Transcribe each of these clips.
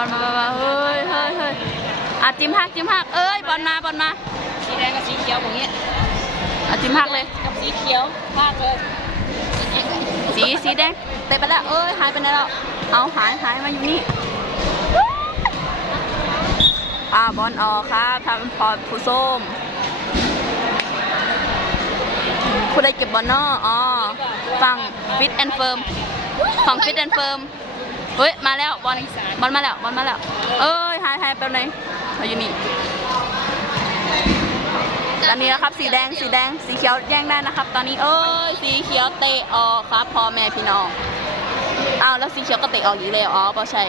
บอลมาบอลเฮ้ยเฮ้ยเฮ้ยอะจิ้มหักจิ้มหักเอ้ยบอลมาบอลมาสีแดงกับสีเขียวอย่างเงี้ยอะจิ้มหักเลยกับสีเขียวมากเลยสีสีแดงเตะไปแล้วเอ้ยหายไปไหนแล้วเอาหายหายมาอยู่นี่อ่าบอลออกครับทำพอผู้ส้มผู้ใดเก็บบอลนออ๋อฝั่งฟิตแอนด์เฟิร์มฝั่งฟิตแอนด์เฟิร์ม เฮ้ย มาแล้วบอลบอลมาแล้วบอลมาแล้ว เอ้ยหายหายไปไหนมาอยู่นี่ตอนนี้นะครับสีแดงสีแดงสีเขียวแย่งได้นะครับ ตอนนี้เอ้ยสีเขียวเตะออกครับพ่อแม่พี่น้องอ้าวแล้วสีเขียวก็เตะออกอีกแล้วอ๋อเปล่าใช่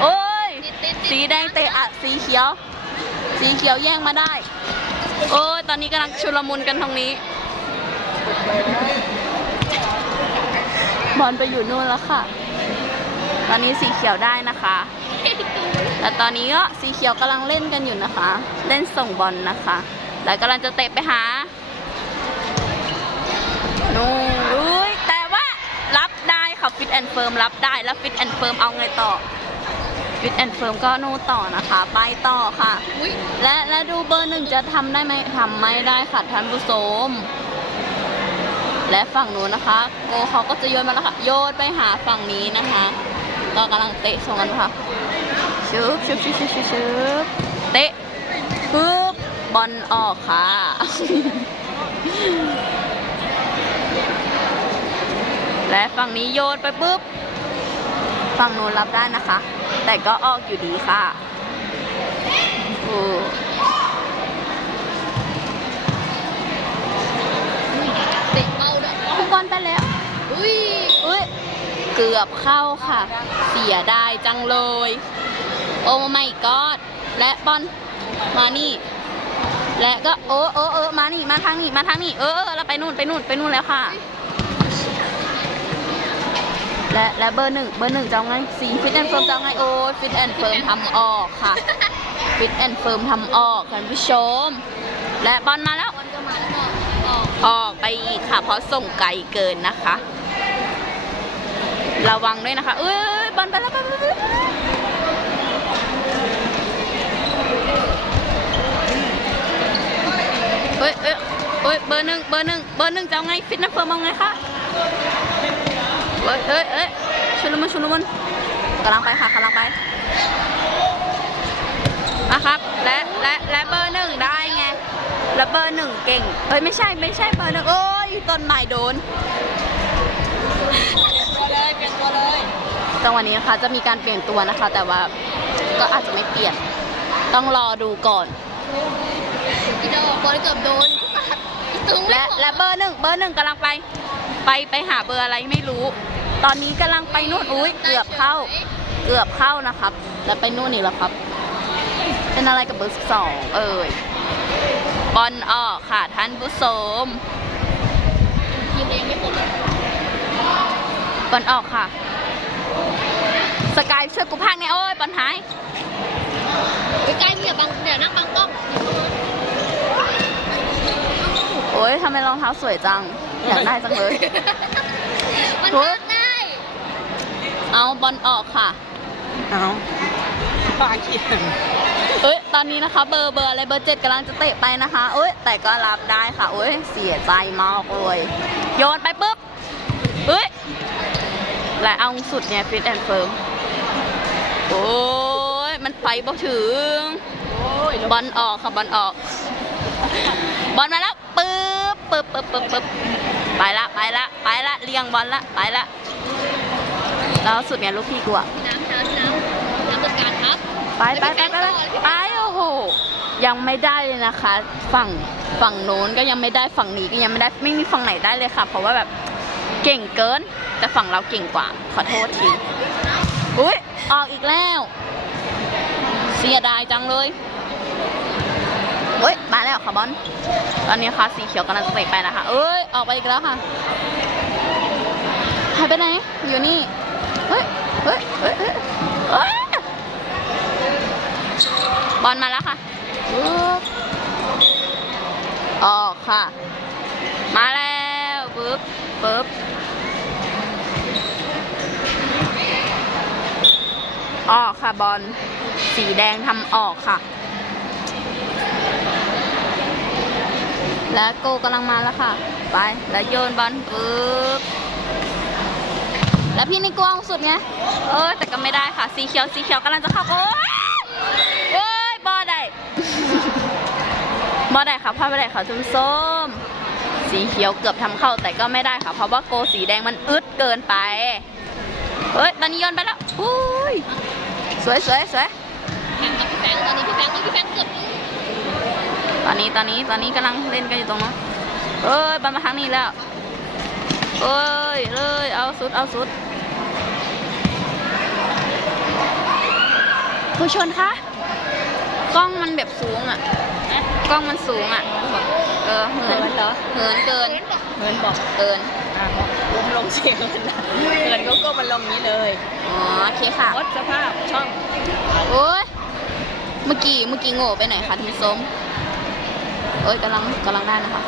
โอ้ยสีแดงเตะอะสีเขียว สีเขียวแย่งมาได้ โอ้ยตอนนี้กำลังชุลมุนกันตรงนี้บอลไปอยู่นู่นแล้วค่ะ อนนี้สีเขียวได้นะคะ แต่ตอนนี้ก็สีเขียวกำลังเล่นกันอยู่นะคะ เล่นส่งบอลนะคะ แล้วกำลังจะเตะไปหานู่นอุ้ยแต่ว่ารับได้ค่ะฟิตแอนเฟิร์มรับได้แล้วฟิตแอนเฟิร์มเอาไงต่อฟิตแอนเฟิร์มก็นู่นต่อนะคะ ไปต่อค่ะอุ้ยและและดูเบอร์หนึ่งจะทำได้ไหมทำไม่ได้ค่ะท่านผู้ชมและฝั่งนู้นนะคะ โกเขาก็จะโยนมาแล้วค่ะ โยนไปหาฝั่งนี้นะคะ ก็กำลังเตะส่งกันค่ะชึบชึบชึบชึบชึบชึบเตะปึ๊บบอลออกค่ะและฝั่งนี้โยนไปปุ๊บ ฝั่งนู้นรับได้นะคะ แต่ก็ออกอยู่ดีค่ะโอ้ เตะเป้าด้วย คุณบอลไปแล้ว อุ้ย อุ้ย เกือบเข้าค่ะ เสียดายจังเลย โอ้ไม่กอดและบอลมานี่ และก็โอ้โอ้เออมานี่มาทางนี้มาทางนี้เออเออเราไปนู่นไปนู่นไปนู่นแล้วค่ะ และและเบอร์หนึ่งเบอร์หนึ่งจะเอาไงสีฟิตแอนด์เฟิร์มจะเอาไงโอ้ฟิตแอนด์เฟิร์มทำออกค่ะฟิตแอนด์เฟิร์มทำออกคุณผู้ชม และบอลมาแล้วออกไปอีกค่ะ เพราะส่งไกลเกินนะคะ ระวังด้วยนะคะ เอ้ยบอลไปแล้วไปแล้วไปแล้วเอ้ยเอ้ยเอ้ยเบอร์หนึ่งเบอร์หนึ่งเบอร์หนึ่งจะเอาไงฟิตนะเฟิร์มเอาไงคะเอ้ยเอ้ยเอ้ยชุลมุนชุลมุนกำลังไปค่ะกำลังไปนะครับ และและและเบอร์หนึ่งได้ไงแล้วเบอร์หนึ่งเก่งเอ้ยไม่ใช่ไม่ใช่เบอร์หนึ่งโอ้ยต้นไม้โดน เลยเปลี่ยนตัวเลยจังหวะนี้นะคะจะมีการเปลี่ยนตัวนะคะ แต่ว่าก็อาจจะไม่เปลี่ยน ต้องรอดูก่อน อีดอกบอลเกือบโดนอีตุ้งและและเบอร์หนึ่งเบอร์หนึ่งกำลังไป ไปไปหาเบอร์อะไรไม่รู้ ตอนนี้กำลังไปนู่นอุ้ยเกือบเข้า เกือบเข้านะครับ แล้วไปนู่นอีกแล้วครับ เป็นอะไรกับเบอร์สองเอ่ยบอลออกค่ะท่านผู้ชมทีมเรายังไม่หมดเลย บอลออกค่ะ สกายช่วยกูพังเนี่ยโอ้ยบอลหายไปใกล้พี่อย่าบังเดี๋ยวนั่งบังกล้องโอ้ยทำไมรองเท้าสวยจัง อยากได้จังเลย มันโอ้พลาดได้ เอาบอลออกค่ะ เอาปลาเขียนเอ้ย ตอนนี้นะคะ เบอร์เบอร์อะไรเบอร์เจ็ดกำลังจะเตะไปนะคะเอ้ย แต่ก็รับได้ค่ะเอ้ย เสียใจมากเลย โยนไปปุ๊บเอ้ย และเอาสุดเนี่ยฟิตแอนด์เฟิร์ม โอ้ย มันไปบ่ถึงโอ้ยบอลออกค่ะบอลออก บอลมาแล้วปึ๊บปึ๊บปึ๊บปึ๊บปึ๊บไปละไปละไปละเลี้ยงบอลละไปละแล้วสุดเนี่ยลูกพี่กูอะน้ำน้ำน้ำน้ำจัดการครับ ไปไปไปไปไปไปโอ้โหยังไม่ได้เลยนะคะ ฝั่งฝั่งโน้นก็ยังไม่ได้ฝั่งนี้ก็ยังไม่ได้ไม่มีฝั่งไหนได้เลยค่ะ เพราะว่าแบบ เก่งเกิน แต่ฝั่งเราเก่งกว่า ขอโทษทีอุ้ยออกอีกแล้ว เสียดายจังเลยเฮ้ยมาแล้วค่ะบอลตอนนี้ค่ะสีเขียวกำลังจะเตะไปนะคะ เอ้ยออกไปอีกแล้วค่ะหายไปไหน อยู่นี่เฮ้ยเฮ้ยเฮ้ยเฮ้ยบอลมาแล้วค่ะปึ๊บออกค่ะ มาแล้วปึ๊บปึ๊บ ออกค่ะบอลสีแดงทำออกค่ะ แล้วโกกำลังมาแล้วค่ะ ไป แล้วโยนบอลปึ๊บแล้วพี่นี่กว้างสุดไงเออแต่ก็ไม่ได้ค่ะ สีเขียวสีเขียวกำลังจะเข้าโอ้ยโอ้ยบอลได้บอลได้ค่ะพลาดไปได้ค่ะทุมส้มสีเขียวเกือบทำเข้าแต่ก็ไม่ได้ค่ะ เพราะว่าโกสีแดงมันอึดเกินไป เฮ้ยตอนนี้โยนไปแล้วอุ้ยสวยสวยสวยแข่งกับพี่แฟงตอนนี้พี่แฟงพี่แฟงเกือบตอนนี้ตอนนี้ตอนนี้กำลังเล่นกันอยู่ตรงนั้นเอ้ยบอลมาทางนี้แล้วเอ้ยเลยเอาสุดเอาสุดผู้ชนคะกล้องมันแบบสูงอะกล้องมันสูงอะเออเหินเหรอเหินเกินเงินบอกเกิน อะลมลงเสียงเงินนะเงินก็ก็มันลงนี้เลยอ๋อโอเคค่ะลดสภาพช่องโอ้ยเมื่อกี้เมื่อกี้โง่ไปไหนคะทุนส้มเอ้ยกำลังกำลังได้นะคะ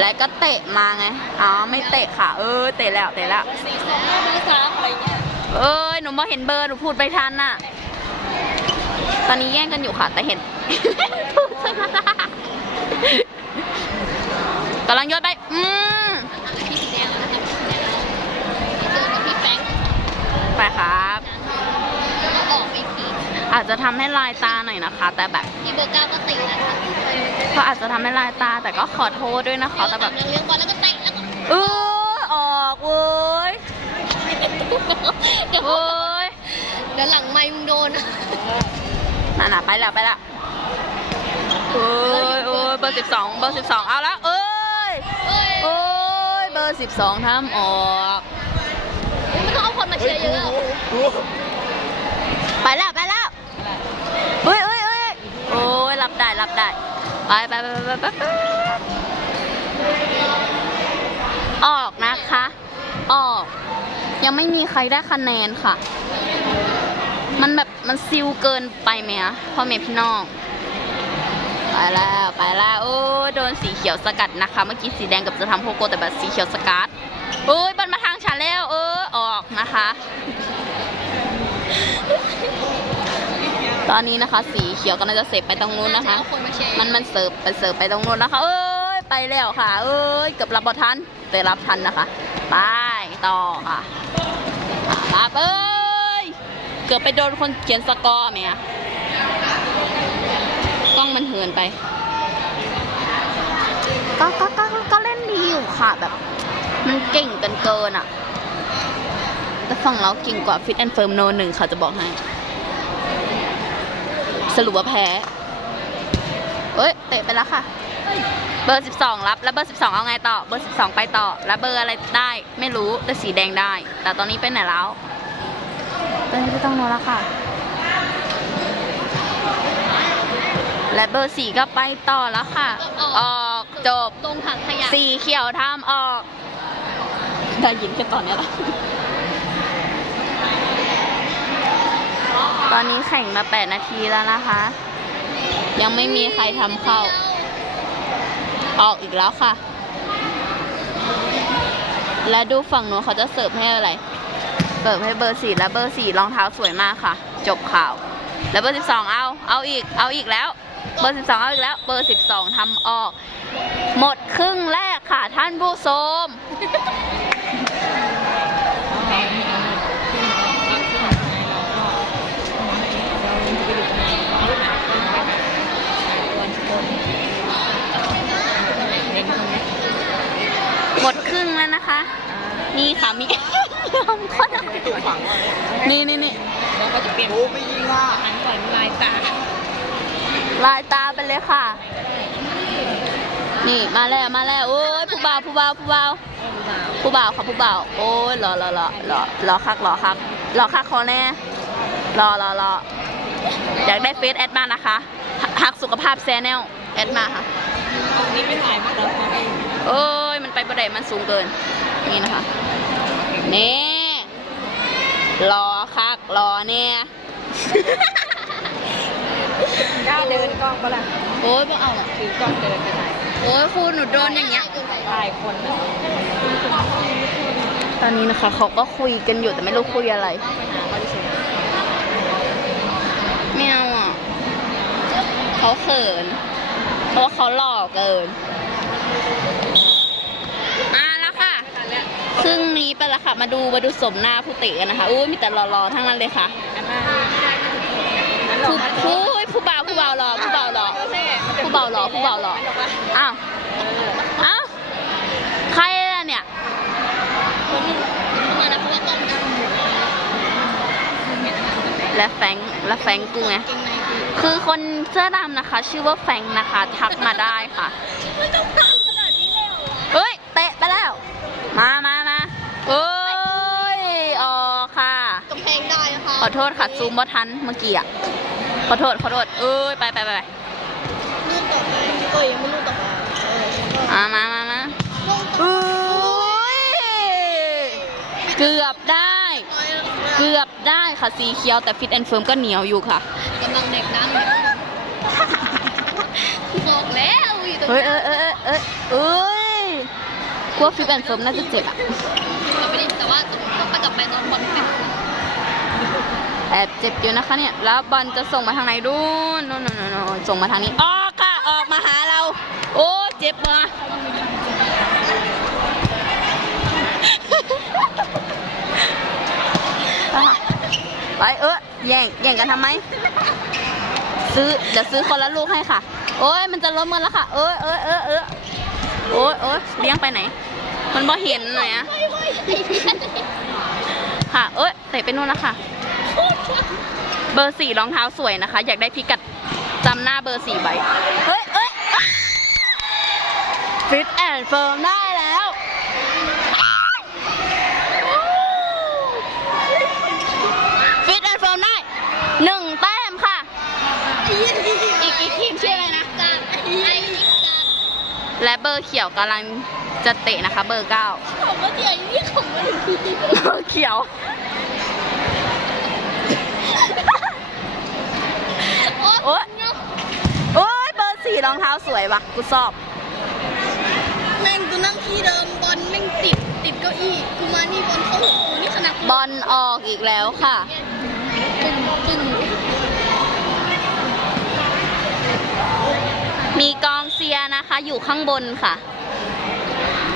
แล้วก็เตะมาไงอ๋อไม่เตะค่ะ เออเตะแล้วเตะแล้วสี่สองห้าไม่ได้สามอะไรเงี้ยเอ้ยหนูมาเห็นเบอร์หนูพูดไปทันน่ะ ตอนนี้แย่งกันอยู่ค่ะ แต่เห็นพูดชนะกำลังโยนไป อืม อาจจะทำให้ลายตาหน่อยนะคะ แต่แบบพี่เบอร์เก้าก็ตีนะคะก็อาจจะทำให้ลายตาแต่ก็ขอโทษด้วยนะคะ แต่แบบเลี้ยงบอลแล้วก็เตะแล้วก็เออออกเว้ยเดี๋ยวเว้ยเดี๋ยวหลังไม่มึงโดนน่ะน่ะไปแล้วไปแล้วเอ้ยเอ้ยเบอร์สิบสองเบอร์สิบสองเอาแล้วเอ้ยเอ้ยโอ้ยเบอร์สิบสองทำออกไม่ต้องเอาคนมาเชียร์เยอะ ไปแล้วไปแล้วเฮ้ยเฮ้ยเฮ้ย โอ้ยรับได้รับได้ ไปไปไปไปไปออกนะคะ ออก ยังไม่มีใครได้คะแนนค่ะ มันแบบมันซิลเกินไปไหมอะพ่อเมย์พี่น้อง ไปแล้วไปแล้วโอ้ยโดนสีเขียวสกัดนะคะ เมื่อกี้สีแดงกับจะทำโคโกแต่แบบสีเขียวสกัดโอ้ยบอลมาทางฉันแล้ว เออออกนะคะ ตอนนี้นะคะ สีเขียวกำลังจะเสพไปตรงนู้นนะคะเอาคนมาเชียร์มันมันเสิร์ฟไปเสิร์ฟไปตรงนู้นนะคะ เอ้ยไปแล้วค่ะ เอ้ยเกือบรับบอทันแต่รับทันนะคะไปต่อค่ะอะรับเอ้ยเกือบไปโดนคนเขียนสกอร์ไหมอะกล้องมันเหินไปก็ก็ก็ก็ก็เล่นดีอยู่ค่ะ แบบ มันเก่งเกินเกินอะแต่ฝั่งเราเก่งกว่าฟิตแอนด์เฟิร์มโนหนึ่งค่ะจะบอกให้ สรุปว่าแพ้เอ้ย เตะไปแล้วค่ะ เบอร์ 12 รับ แล้วเบอร์ 12 เอาไงต่อ เบอร์ 12 ไปต่อ แล้วเบอร์อะไรได้ ไม่รู้แต่สีแดงได้ แต่ตอนนี้ไปไหนแล้วตอนนี้ไม่ต้องโน้นแล้วค่ะ และเบอร์4ก็ไปต่อแล้วค่ะ ออกจบ ตรงถังขยะ สีเขียวทำออก ได้ยินแค่ตอนนี้ละ ตอนนี้แข่งมา 8 นาทีแล้วนะคะ ยังไม่มีใครทำเข้า ออกอีกแล้วค่ะ แล้วดูฝั่งนู้นเขาจะเสิร์ฟให้อะไรเสิร์ฟให้เบอร์สี่และเบอร์สี่รองเท้าสวยมากค่ะ จบข่าว แล้วเบอร์สิบสองเอา เอาอีก เอาอีกแล้ว เบอร์สิบสองเอาอีกแล้ว เบอร์สิบสองทำออก หมดครึ่งแรกค่ะท่านผู้ชมหม นะคะ นี่ค่ะมีลมข้นนี่นี่นี่แล้วก็จะเปลี่ยนโอ้ไม่ยิงอะหันก่อนลายตา ลายตาไปเลยค่ะ นี่มาแล้วมาแล้วโอ้ยผู้บ่าวผู้บ่าวผู้บ่าวผู้บ่าวค่ะผู้บ่าวโอ้ยรอรอรอรอรอคักรอคักรอคักคอแน่รอรอรออยากได้เฟซแอดมานะคะฮักสุขภาพแซนแนลแอดมาค่ะนี่ไม่ถ่ายมาแล้วโอ้ บ่ได้มันสูงเกิน นี่นะคะ นี่รอคักรอเนี่ยกล้าเดินกล้องปะล่ะโอ้ยบ่เอาอถือกล้องเดินไปไหนโอ้ยคุณหนูโดนอย่างเงี้ยหลายคนตอนนี้นะคะเขาก็คุยกันอยู่แต่ไม่รู้คุยอะไรไม่เอาอะเขาเขินเพราะว่าเขาหล่อเกิน ครึ่งนี้ไปแล้วค่ะ มาดูมาดูสมหน้าผู้เตะกันนะคะอุ้ยมีแต่หล่อๆทั้งนั้นเลยค่ะผู้ผู้ผู้บ่าวผู้บ่าวหล่อผู้บ่าวหล่อผู้บ่าวหล่อผู้บ่าวหล่ออ้าวอ้าวใครล่ะเนี่ยมาแล้วเพราะว่ากล้องดำและแฟรงค์และแฟรงค์กูไงเก่งในกูคือคนเสื้อดำนะคะ ชื่อว่าแฟรงค์นะคะ ทักมาได้ค่ะ ไม่ต้องทำขนาดนี้เลยเหรอ เฮ้ย เตะไปแล้ว มามามาเอ้ยออกค่ะ กำแพงได้นะคะ ขอโทษค่ะซูมบ่ทันเมื่อกี้อะ ขอโทษขอโทษเอ้ยไปไปไปไปลูกต่อไปเอ้ยยังไม่ลูกต่อไปเออมามามามาลูกต่อเอ้ยเกือบได้ไปเกือบได้ค่ะสีเขียวแต่ฟิตแอนด์เฟิร์มก็เหนียวอยู่ค่ะกำลังเด็กน้ำอยู่บอกแล้วอยู่ตรงเฮ้ยนี้เอ้ยเอ้ยเอ้ยเอ้ยกลัวฟิตแอนด์เฟิร์มน่าจะเจ็บอะเราไม่ได้แต่ว่าต้องต้องไปกลับไปตอนบอลเป็น แอบเจ็บอยู่นะคะเนี่ย แล้วบอลจะส่งมาทางไหนดูนนู่นนู่นนู่นส่งมาทางนี้ออกค่ะ ออกมาหาเรา โอ้ เจ็บมาไปเออแย่งแย่งกันทำไม ซื้อเดี๋ยวซื้อคนละลูกให้ค่ะ โอ้ยมันจะล้มกันแล้วค่ะ เอ้ยเอ้ยเอ้ยเอ้ยโอ้ยโอ้ยเลี้ยงไปไหน มันบ่เห็นหน่อยอะไม่ไม่ไอ้เหี้ยค่ะ เอ้ย เตะไปนู่นแล้วค่ะ เบอร์สี่รองเท้าสวยนะคะ อยากได้พิกัดจำหน้าเบอร์สี่ใบเฮ้ยเอ้ยฟิตแอนด์เฟิร์มได้แล้ว ฟิตแอนด์เฟิร์มได้หนึ่งแต้มค่ะ อีกอีกทีมชื่ออะไรนะจากไอ้นิกจากและเบอร์เขียวกำลังจะเตะนะคะ เบอร์เก้า ของว่าเดี๋ยวนี่ของว่าถึงทีเบอร์เขียว โอ๊โอ๊ยยโอ้ยเบอร์สี่รองเท้าสวยว่ะ กูชอบ แม่งกูนั่งที่เดิมบอลแม่งติดติดเก้าอี้กูมานี่บอลเข้าหัวกูนี่ขนาดบอลออกอีกแล้วค่ะ ปึ้งปึ้งมีกองเชียร์นะคะ อยู่ข้างบนค่ะ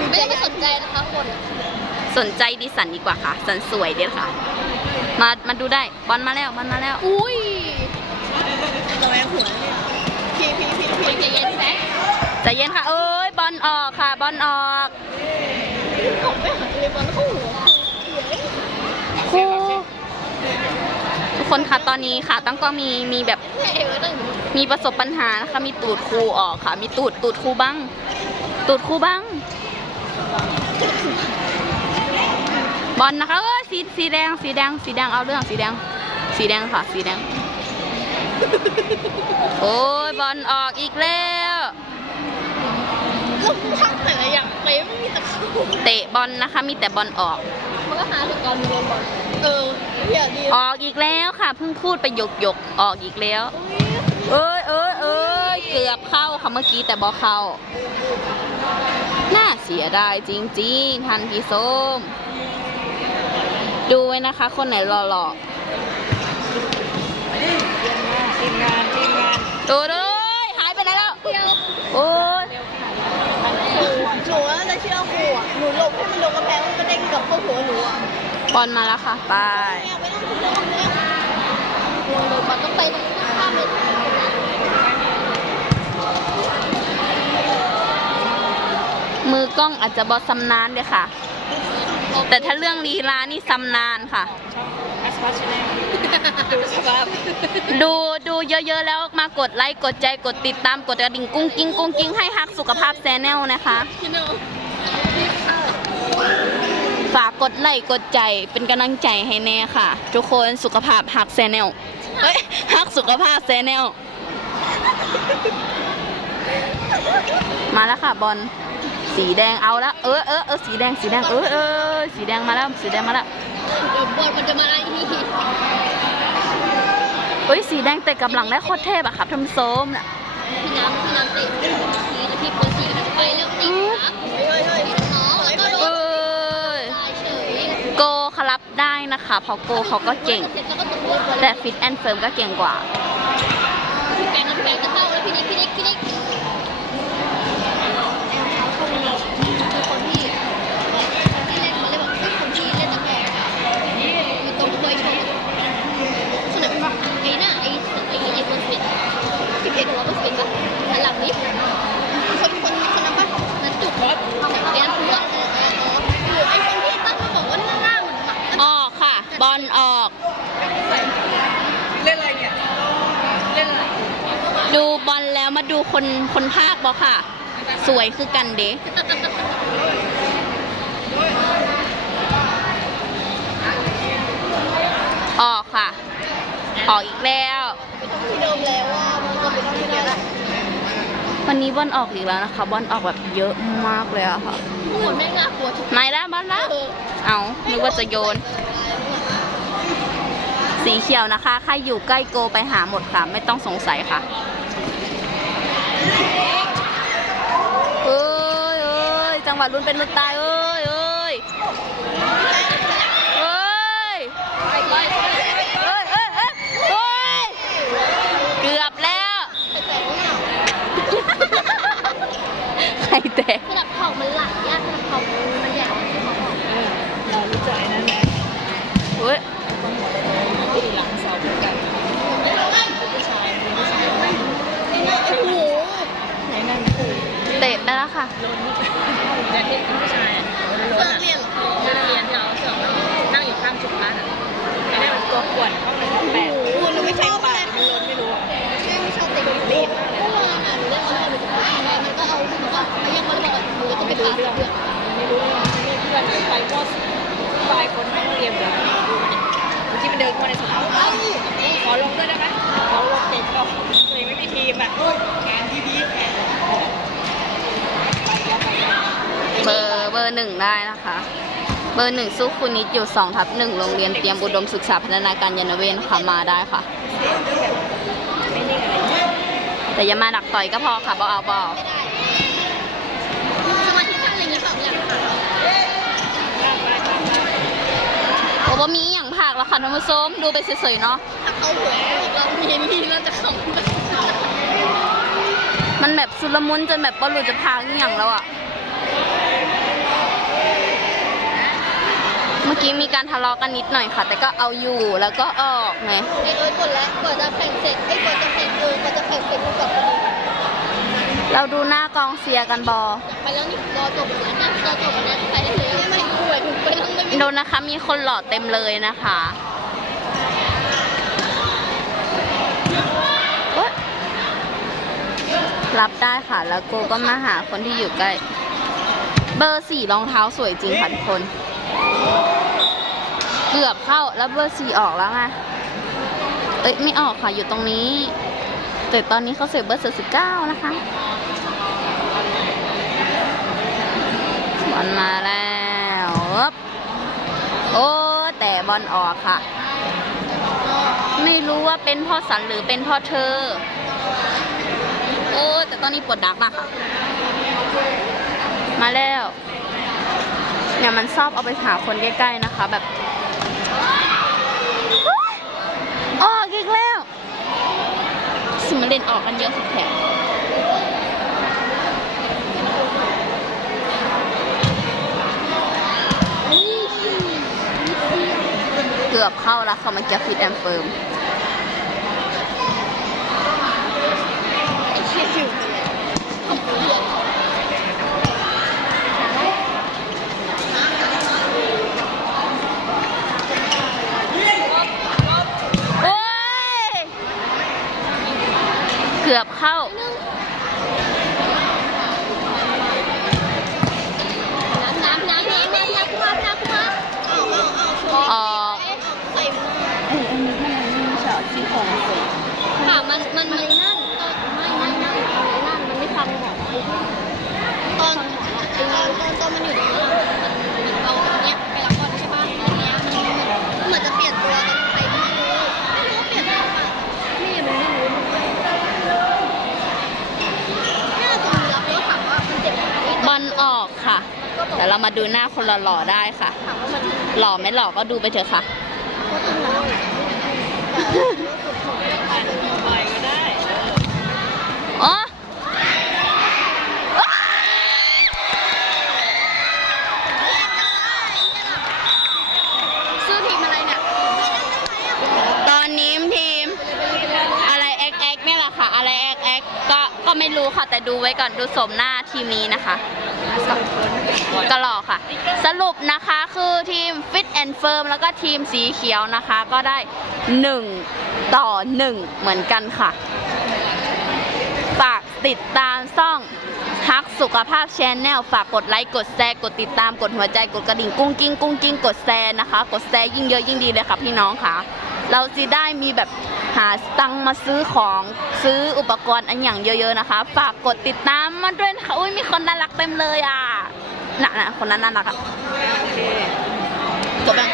ไม่ต้องไปสนใจนะคะคนสนใจดิสันดีกว่าค่ะ สันสวยเดียวค่ะ มา มาดูได้ บอลมาแล้วบอลมาแล้ว อุ้ย ระแวงหัวเนี่ยพี่พี่พี่พี่ใจเย็นแบ๊กใจเย็นค่ะ เอ้ยบอลออกค่ะ บอลออกผมไปหาเลยบอลเข้าหัวครูทุกคนค่ะตอนนี้ค่ะ ตั้งก็มีมีแบบแม่เอวต้องอยู่มีประสบปัญหานะคะมีตูดครูออกค่ะ มีตูดตูดครูบ้าง ตูดครูบ้าง บอลนะคะเอ้สีสีแดงสีแดงสีแดงเอาเรื่องสีแดง สีแดงค่ะ สีแดง โอ้ยบอลออกอีกแล้วแล้วพักแต่ละอย่างเป๊ะไม่มีตะเข้าเตะบอลนะคะ มีแต่บอลออก มันก็หาถึงการโดนบอลเออเฮียดีออกอีกแล้วค่ะ เพิ่งพูดไปหยกหยกๆออกอีกแล้ว เอ้ยเอ้ยเอ้ยเกือบเข้าค่ะเมื่อกี้แต่บอเข้า น่าเสียดายจริงๆ ทันพี่ส้ม ดูไว้นะคะ คนไหนหล่อ ทีมงานทีมงาน ๆดูเลยหายไปไหนแล้ว เดียว โอ้ย หนูแล้วจะเชื่อครูอะหนูหลบให้มันโดนกระแพงมันก็เด้งกลับเข้า หัวหนูอะบอลมาแล้วค่ะไปแม่ไม่ต้องทุบเลยเนี่ยหนูหนูมันต้องไปตรงข้ามเลยมือกล้องอาจจะบอสำนานเด้อค่ะ แต่ถ้าเรื่องลีลานี่สำนานค่ะช่องแอสพาชแนลดูสภาพดูดูเยอะๆแล้วมากดไลค์กดใจกดติดตามกดกระดิ่งกุ้งกิ้งกุ้งกิ้งให้ฮักสุขภาพแซนแนลนะคะ พี่โน่ฝา กกดไลค์กดใจเป็นกำลังใจให้แน่ค่ะ ทุกคนสุขภาพฮักแซนแนลเฮ้ยฮักสุขภาพแซนแนลมาแล้วค่ะบอลสีแดงเอาละเออเออเออสีแดงสีแดงเออเออสีแดงมาแล้วสีแดงมาแล้วเดี๋ยวบอลมันจะมาอะไรนี่เฮ้ยสีแดงแต่กำลังได้โคตรเทพอะครับท่านผู้ชมน่ะพี่น้ำพี่น้ำเตะทีนะพี่ับได้นะคะเพราะโกเขาก็เก่ง แต่ฟิตแอนเฟิร์มก็เก่งกว่าแกงพี่แกงจะเข้าแล้พี่นิกพี่นิกพี่นิก ออกอีกแล้ว ที่เดิมแล้วว่ามันก็เป็นที่เดิมวันนี้บอลออกอีกแล้วนะคะบอลออกแบบเยอะมากเลยอะค่ะเหมือนแม่งน่ากลัวทุกไม่แล้วบอลแล้วเออเอานึกว่าจะโยน สีเขียวนะคะ ใครอยู่ใกล้โกไปหาหมดค่ะ ไม่ต้องสงสัยค่ะเอ้ยเอ้ยจังหวะลุ้นเป็นลุ้นตายเอ้ย いて。 ร์เบอร์หนึ่งได้นะคะ เบอร์หนึ่งสู้คุณนิดอยู่สองทับหนึ่งโรงเรียนเตรียมอุดมศึกษาพัฒนาการยานเวศค่ะมาได้ค่ะ แต่อย่ามาดักต่อยก็พอค่ะบอเอาบอโอ้ว่าเนี่ยโอ้บ่มีอย่างภาคแล้วค่ะท่านผู้ชมดูไปเฉยๆเนาะถ้าเขาหัวเรามีนี่น่าจะขำมันแบบสุลมุนจนแบบบ่รู้จะพากอย่างแล้วอะ มื่อกี้มีการทะเลาะกันนิดหน่อยค่ะ แต่ก็เอาอยู่แล้วก็ออกไงไอ้เอิร์ธหมดแล้วกว่าจะแข่งเสร็จไอ้กว่าจะแข่งเออกว่าจะแข่งเสร็จกูกลับไปเลยเราดูหน้ากองเชียร์กันบอไปแล้วนี่รอจบแล้วนะรอจบแล้วนะไปได้เลยไม่ไม่ป่วยถูกไปนั่งไม่ดูนะคะ มีคนหล่อเต็มเลยนะคะโอ๊ยรับได้ค่ะ แล้วโกก็มาหาคนที่อยู่ใกล้ เบอร์สี่รองเท้าสวยจริงค่ะทุกคน เกือบเข้าแล้วเบอร์สี่ออกแล้วไงเอ้ยไม่ออกค่ะอยู่ตรงนี้ แต่ตอนนี้เขาเสียเบอร์สิบเก้านะคะบอลมาแล้วโอ้แต่บอลออกค่ะ ไม่รู้ว่าเป็นพ่อสันหรือเป็นพ่อเธอ โอ้แต่ตอนนี้ปวดดักมากค่ะ มาแล้วเนี่ยมันชอบเอาไปหาคนใกล้ๆนะคะ แบบโอ๊ยออกอีกแล้ว สิมาเล่นออกกันเยอะสุดแถมเกือบเข้าแล้วเขามันจะฟิตแอนเฟิร์ม เรามาดูหน้าคนหล่อๆได้ค่ะถามว่ามันหล่อไม่หล่อก็ดูไปเถอะค่ะก็ต้องรู้อ่านไปก็ได้อ๋อซื้อทีมอะไรเนี่ย ตอนนี้ทีม อะไรแอกแอกเนี่ยแหละค่ะ อะไรแอกกแอกก็ก็ไม่รู้ค่ะ แต่ดูไว้ก่อนดูสมหน้าทีมนี้นะคะ ก็รอค่ะ สรุปนะคะคือทีม Fit and Firm แล้วก็ทีมสีเขียวนะคะ ก็ได้ 1 ต่อ 1 เหมือนกันค่ะ ฝากติดตามซ่องฮักสุขภาพแชนแนลฝากกดไลค์ กดแชร์ กดติดตาม กดหัวใจ กดกระดิ่ง กุ้งกิ้ง กุ้งกิ้ง กดแชร์นะคะ กดแชร์ยิ่งเยอะยิ่งดีเลยค่ะพี่น้องค่ะ เราจะได้มีแบบหาตังมาซื้อของซื้ออุปกรณ์อันอย่างเยอะๆนะคะ ฝากกดติดตามมาด้วยนะคะ อุ้ยมีคนน่ารักเต็มเลยอะ น่ะน่ะคนนั้นน่ารักอะโอเคจบยัง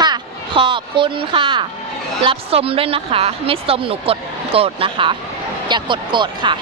ค่ะ ขอบคุณค่ะ รับชมด้วยนะคะ ไม่ชมหนูกดโกรธนะคะ อย่ากดโกรธค่ะ